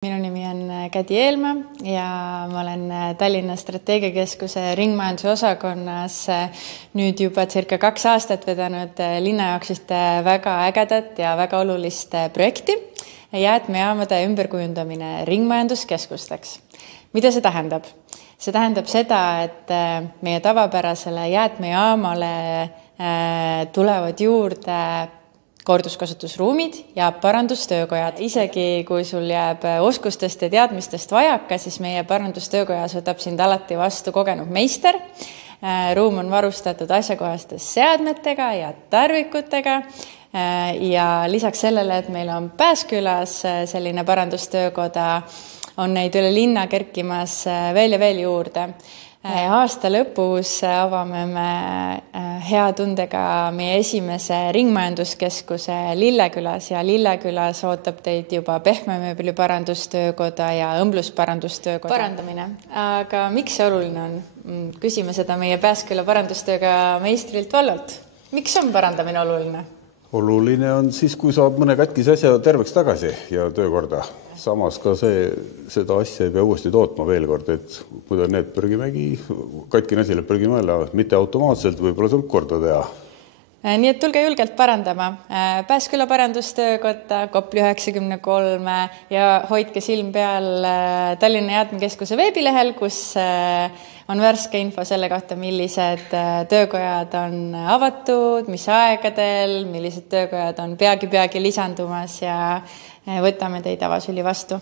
Minu nimi on Kädi Eelmaa ja ma olen Tallinna strateegiakeskuse ringmajanduse osakonnas nüüd juba circa 2 aastat vedanud linna jaoks ühte väga ägedat ja väga olulist projekti jäätmejaamade ümberkujundamine ringmajanduskeskusteks. Mida see tähendab? See tähendab seda, et meie tavapärasele jäätmejaamale tulevad juurde korduskasutusruumid ja parandustöökojad. Isegi kui sul jääb oskustest ja teadmistest vajaka, siis meie parandustöökojas võtab sind alati vastu kogenud meister. Ruum on varustatud asjakohastes seadmetega ja tarvikutega ja lisaks sellele, et meil on Pääskülas selline parandustöökoda, on neid üle linna kerkimas veel ja veel juurde. Aasta lõpus avame me hea tundega meie esimese ringmajanduskeskuse Lillekülas ja Lillekülas ootab teid juba pehmemööbli parandustöökoda ja õmblusparandustöökoda parandamine. Aga miks see oluline on? Küsime seda meie Pääsküla parandustööga meistrilt Vallolt. Miks on parandamine oluline? Oluline on siis, kui saab mõne katkise asja terveks tagasi ja töökorda. Samas ka seda asja ei pea uuesti tootma veel kord, et kui need pürgimegi, katkine asi läheb pürgimääle, mitte automaatselt, võib-olla saab korda teha. Nii et tulge julgelt parandama. Pääsküla parandustöökotta, Kopli 93 ja hoidke silm peal Tallinna jäätmekeskuse veebilehel, kus on värske info selle kohta, millised töökojad on avatud, mis aegadel, millised töökojad on peagi lisandumas ja võtame teid avasüli vastu.